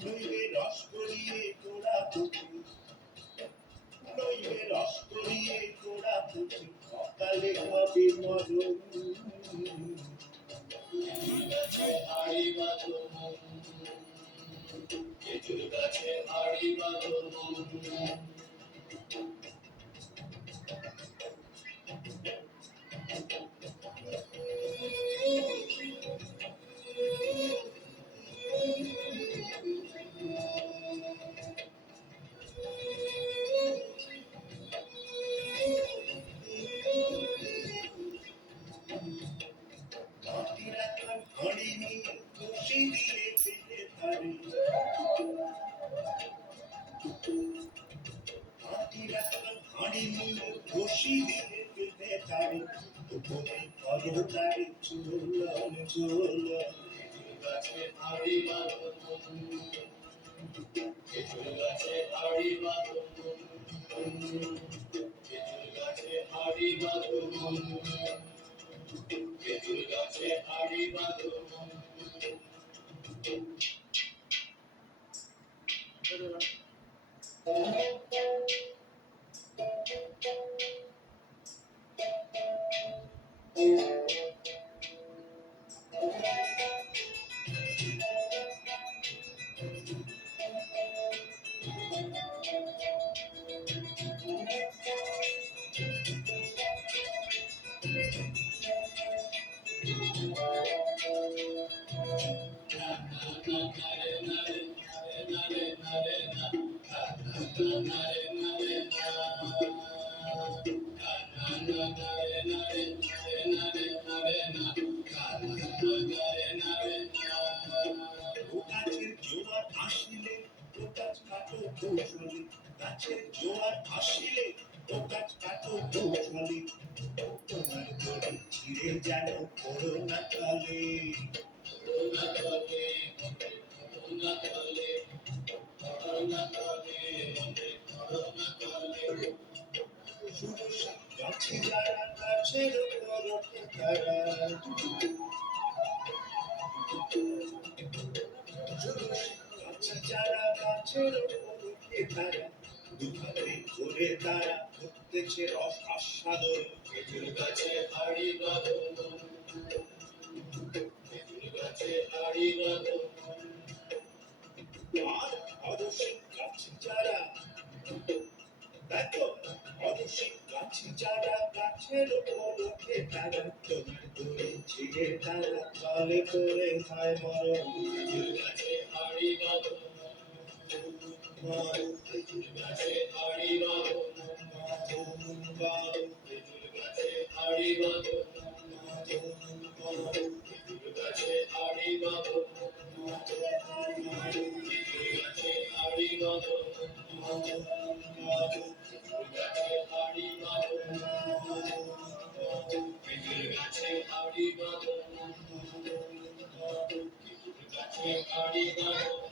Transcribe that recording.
নইলে রস করিয়ে তোরা পুঁথি, নইলে রস করিয়ে তোরা পুঁথি, অকালে হবে মরণ। গাছে হাড়ি বাঁধো, খেজুর গাছে হাড়ি বাঁধো। মাটির এখন হাঁড়ি নিয়ে খুশি দিয়ে পেটে ধারে, মাটির এখন হাঁড়ি নিয়ে খুশি দিয়ে পেটে ধারে, উপরে করো তারে চুলন চুলন। গাছে হাড়ি বাঁধো, খেজুর গাছে হাড়ি বাঁধো, খেজুর গাছে হাড়ি বাঁধো, খেজুর গাছে হাড়ি বাঁধো। গাছের জোয়ার আসিলে ও গাছ কাটো কৌশলে, গাছের জোয়ার আসিলে ও গাছ কাটো কৌশলে, তোমার দড়ি ছিঁড়ে যেন পড়ো না তলে। গাছে যারা গাছের উপর ওঠে তারা, গাছে যারা গাছের উপর ওঠে তারা, দুহাতে ধরে তারা করতেছে রস আস্বাদন। খেজুর গাছে হাড়ি বাঁধো, খেজুর গাছে হাড়ি বাঁধো। আর অরসিক গাছ যারা, দেখো অরসিক গাছ যারা গাছের উপর ওঠে তারা, তোমার দড়ি ছিঁড়ে তারা তলে পড়ে হয় মরণ। খেজুর গাছে হাড়ি বাঁধো, খেজুর গাছে হাড়ি বাঁধো, খেজুর গাছে হাড়ি বাঁধো, খেজুর গাছে হাড়ি বাঁধো, খেজুর গাছে হাড়ি বাঁধো, খেজুর গাছে হাড়ি বাঁধো, খেজুর গাছে হাড়ি বাঁধো, খেজুর গাছে হাড়ি বাঁধো।